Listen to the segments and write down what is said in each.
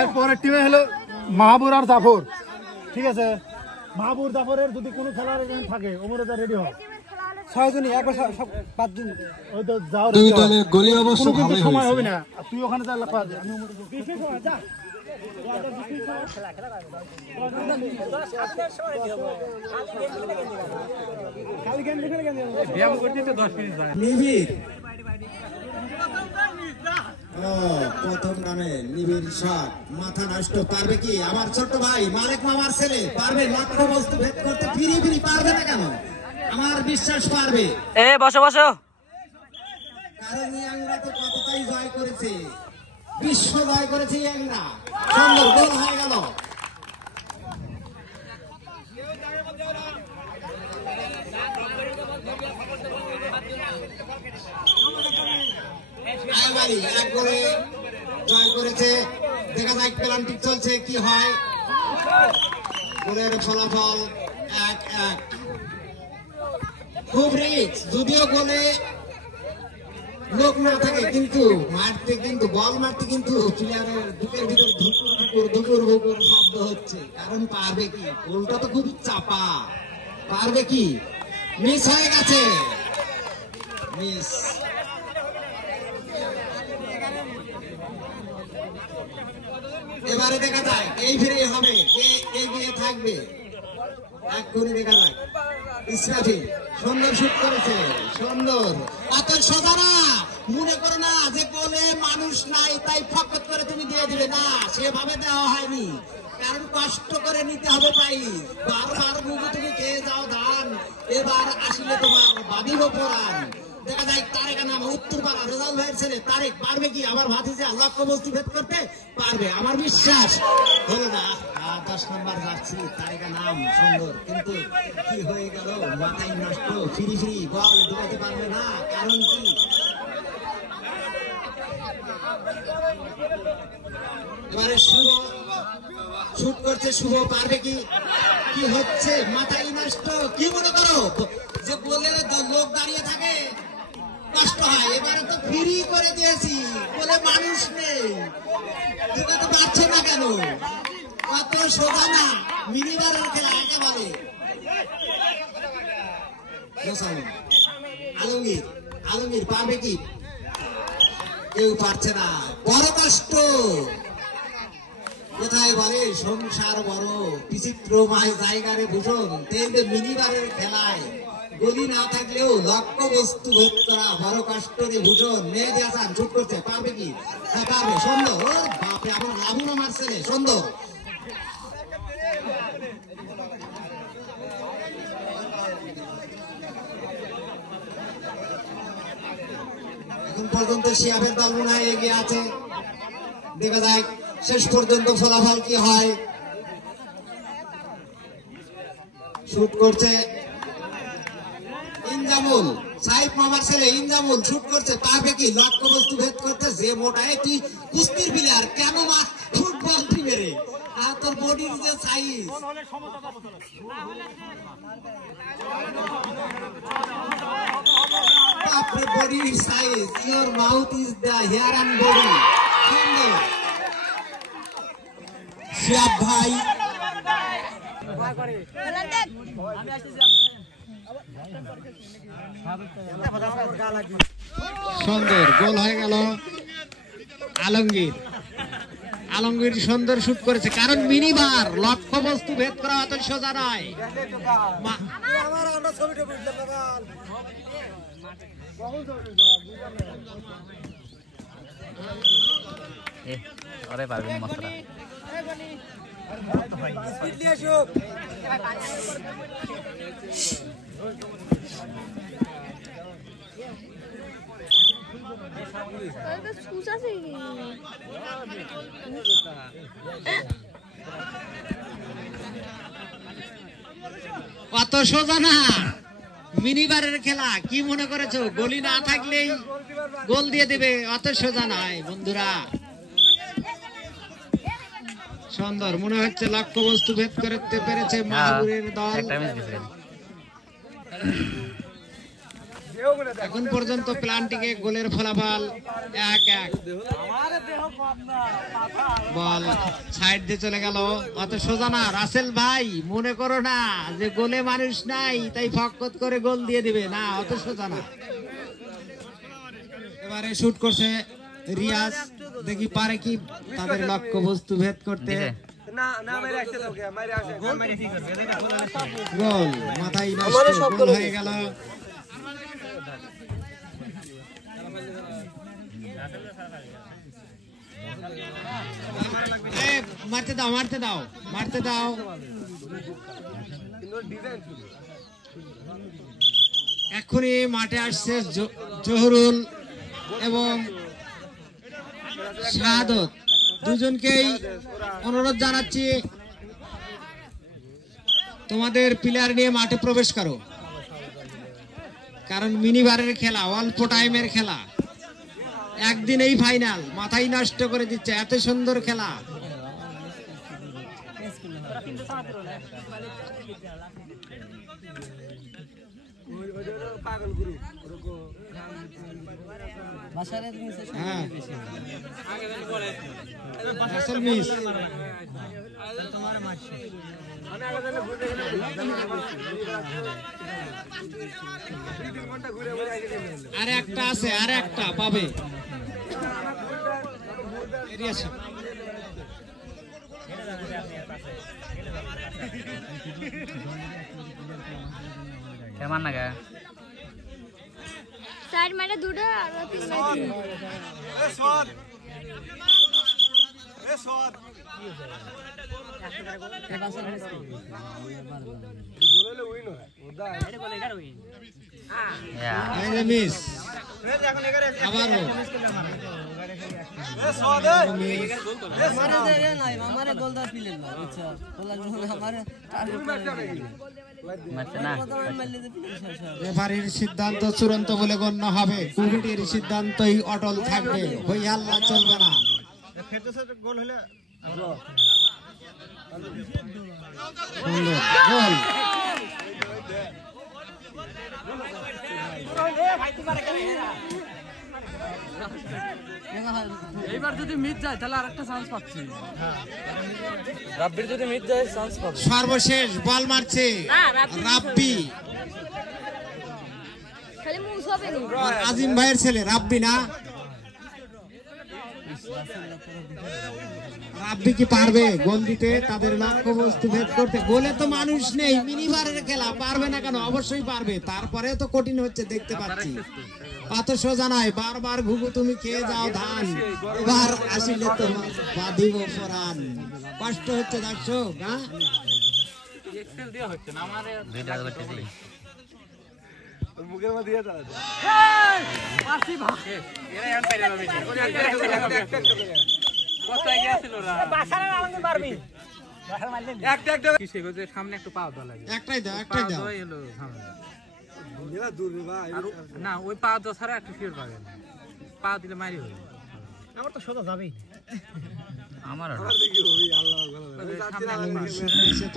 এরপরের টিমে হলো মাহবুর আর জাফর। ঠিক আছে, মাহবুর জাফরের যদি কোনো খেলার থাকে ওমরে যা রেডি হয় 6 জনই একবার 5 জন ওই তো যাও দুই দলের গোলি অবশ্য ভালোই সময় হবে না, তুই ওখানে যা লাফা আমি ওমরে বেশি সময় যা খালি গেম খেলে গেম ব্যায়াম করতে তো 10 মিনিট যায়। নিবিড় প্রথম নামে নিবিড় শট, মাথা নষ্ট, পারবে কি আমার ছোট ভাই মালিক মামার ছেলে? পারবে, লক্ষ্য বস্তু ভেদ করতে ফিরি ফিরি পারবে না কেন? আমার বিশ্বাস পারবে। বসো বসো, কারণ ইয়াংরা তো কতটাই জয় করেছে, বিশ্ব জয় করেছে ইয়াংরা। সুন্দর গোল হয়ে গেল। এক গোলে জয় করেছে। দেখা যায় পেনাল্টি চলছে, কি হয়? গোলের ফলাফল 1-1। খুব রিস্ক, যদিও গোলে লোক না থাকে কিন্তু মারতে, কিন্তু বল মারতে কিন্তু প্লেয়ারের বুকের ভিতর ধুকুর ভুকুর শব্দ হচ্ছে। কারণ পারবে কি? গোলটা তো খুবই চাপা। পারবে কি? মিস হয়ে গেছে, মিস। এবারে দেখা যায় এই ফিরে হবে, কে এগিয়ে থাকবে এক্ষুনি দেখা যায়। ইসরাফিল সুন্দর শুট করেছে, সুন্দর। অত সোজা না, মনে করো না যে গোলে মানুষ নাই তাই ফকত করে তুমি দিয়ে দিবে, না, সেভাবে দেওয়া হয়নি। কারণ কষ্ট করে নিতে হবে প্রাইজ। বারবার বুঝে তুমি খেয়ে যাও ধান, এবার আসলে তোমার বাদিব পরাণ। দেখা যায় তারেক নাম উত্তরপাড়া রেজাল ভাইয়ের ছেলে তারেক, পারবে কি আমার ভাতিজা লক্ষ্য বস্তু ভেদ করতে? পারবে, আমার বিশ্বাস। হলো না, 10 নম্বর যাচ্ছি, তারেক নাম সুন্দর, কিন্তু কি হয়ে গেল? মাথায় নষ্ট, ফিরি ফিরি বল ঢোকাতে পারবে না। কারণ কি? এবারে শুভ শুট করছে, শুভ পারবে কি? কি হচ্ছে? মাথায় নষ্ট। কি মনে করো যে গোলে লোক দাঁড়িয়ে থাকে কষ্ট হয়? এবারে তো ফ্রি করে দিয়েছি, বলে মানুষ নেই, ঢুকাতে পারছে না কেন? কত সোজা না, মিনিবারের খেলা একেবারে। আলমগীর, আলমগীর পারবে কি? কেউ পারছে না, বড় কষ্ট। কোথায় বলে সংসার বড় বিচিত্রময় জায়গারে ভূষণ, তেমনি মিনিবারের খেলায় গলি না থাকলেও লক্ষ্য বস্তু ভেদ করা বড় কষ্টের ভূষণ। মেহেদী হাসান শুট করছে, পারবে কি? হ্যাঁ পারবে, সুন্দর। ও বাপরে, আমার লাবু মামার ছেলে, সুন্দর। এখন পর্যন্ত শিয়াবের দল মনে হয় এগিয়ে আছে। দেখা যায় শেষ পর্যন্ত ফলাফল কি হয়। শুট করছে ইনজামুল, সাইফ মামার ছেলে ইনজামুল শুট করছে, পারবে কি? লক্ষ্য বস্তু ভেদ করতে। যে মোটায় তুই কুস্তির প্লেয়ার, কেন মা ফুটবল টিমে রে? আর তোর বডির যে সাইজ, বাপরে, বডির size, your mouth is the hair and body. সুন্দর শিয়াব ভাই। সুন্দর গোল হয়ে গেল। আলমগীর, আলমগীর সুন্দর শুট করেছে। কারণ মিনিবার, লক্ষ্য বস্তু ভেদ করা অত সোজা নয়। কত সোজা না, মিনিবারের খেলা। কি মনে করেছো গলি না থাকলেই গোল দিয়ে দেবে? অত সোজা নয় বন্ধুরা। সুন্দর, মনে হচ্ছে লক্ষ্য বস্তু ভেদ করতে পেরেছে মাহবুরের দল। এখন পর্যন্ত প্লান্টিকে গোলের ফলাফল 1-1। বল সাইড দিয়ে চলে গেল, অত সোজা না। রাসেল ভাই মনে করো না যে গোলে মানুষ নাই তাই ফকত করে গোল দিয়ে দিবে না, অত সোজা না। এবারে শুট করছে রিয়াজ, দেখি পারে কি তাদের লক্ষ্য বস্তু ভেদ করতে। গোল মাথায় নষ্ট, গোল হয়ে গেল। মারতে দাও মারতে দাও মারতে দাও। এখনই মাঠে আসছে জহুরুল এবং শাহাদত, দুজনকেই অনুরোধ জানাচ্ছি তোমাদের প্লেয়ার নিয়ে মাঠে প্রবেশ করো, কারণ মিনিবারের খেলা, অল্প টাইমের খেলা, একদিনেই ফাইনাল। মাথায় নষ্ট করে দিচ্ছে, এত সুন্দর খেলা। হ্যাঁ আসল মিস। আর একটা আছে, আর একটা পাবে। কেমন না গা চার মানে দুটো আর তিন মানে মিস। আবারও রেফারির সিদ্ধান্ত চূড়ান্ত বলে গণ্য হবে, কমিটির সিদ্ধান্তই অটল থাকবে, হই হাল্লা চলবে না। গোল। এইবার যদি মিস যায় তাহলে আরেকটা চান্স পাচ্ছি, রাব্বির যদি মিস যায় চান্স পাবো। সর্বশেষ বল মারছে রাব্বি, খালি মুস হবে না। আজিম ভাইয়ের ছেলে রাব্বি না? রাব্বি কি পারবে গোল দিতে, তাদের লক্ষ্য বস্তু ভেদ করতে? গোলে তো মানুষ নেই, মিনিবারের খেলা, পারবে না কেন? অবশ্যই পারবে, তারপরে তো কঠিন হচ্ছে দেখতে পাচ্ছি। অত সোজা নয়, বারবার ঘুঘু তুমি খেয়ে যাও ধান, এবার আসিলে তোমার বাঁধিব পরাণ। কষ্ট হচ্ছে দর্শক। হ্যাঁ মুখের মধ্যে সামনে একটু পাও দেওয়া লাগে, একটাই দাও, একটাই দাও। না ওই পা দেওয়া ছাড়া একটু শিওর পাবে না, পা দিলে মারি হবে। আমার তো সোজা যাবেই, আমার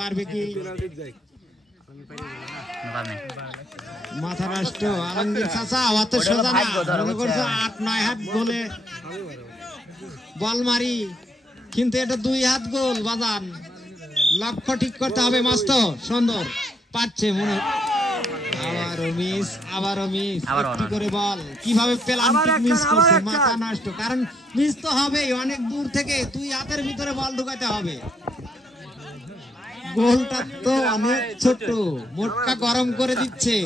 পারবে কি? মাথা নষ্ট আলমগীর চাচা, অত সোজা না। মনে করছো 8-9 হাত গোলে বল মারি, কিন্তু এটা 2 হাত গোল বাজান। লক্ষ্য ঠিক করতে হবে মস্ত সুন্দর, পাচ্ছে মনে। আবারও মিস, আবারও মিস। কি করে বল কিভাবে পেলান্টি মিস করছে, মাথা নষ্ট। কারণ মিস তো হবেই, অনেক দূর থেকে 2 হাতের ভিতরে বল ঢুকাতে হবে। গোলটা তো অনেক ছোট, মোটকা গরম করে দিচ্ছে।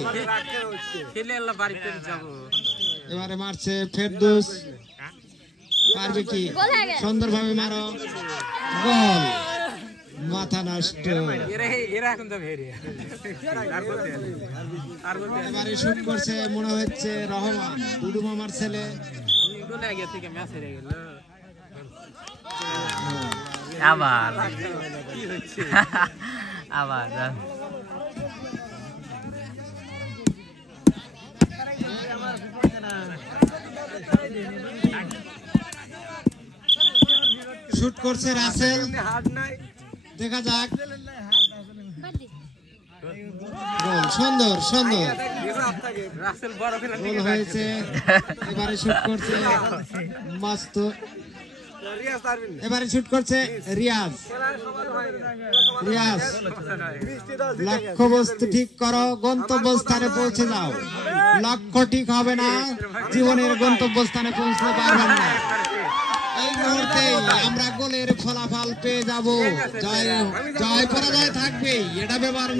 এবারে মারছে ফেরদৌস, পারবে কি? সুন্দরভাবে মারো, গোল। মাথা নষ্ট। এবারে শুট করছে মনে হচ্ছে রহমান, দুদু মামার ছেলে। আবার আবার শুট করছে রাসেল, দেখা যাক। গোল, সুন্দর সুন্দর। গোল হয়েছে। এবারে শুট করছে মাস্ত, এবারে শুট করছে রিয়াজ। রিয়াজ, লক্ষ্যবস্তু ঠিক করো, গন্তব্যস্থানে পৌঁছে যাও। লক্ষ্য ঠিক হবে না, জীবনের গন্তব্যস্থানে পৌঁছতে পারবেন না। এই মুহূর্তে আমরা গোলের ফলাফল পেয়ে যাব। জয় জয় পরাজয় থাকবেই, এটা ব্যাপার না।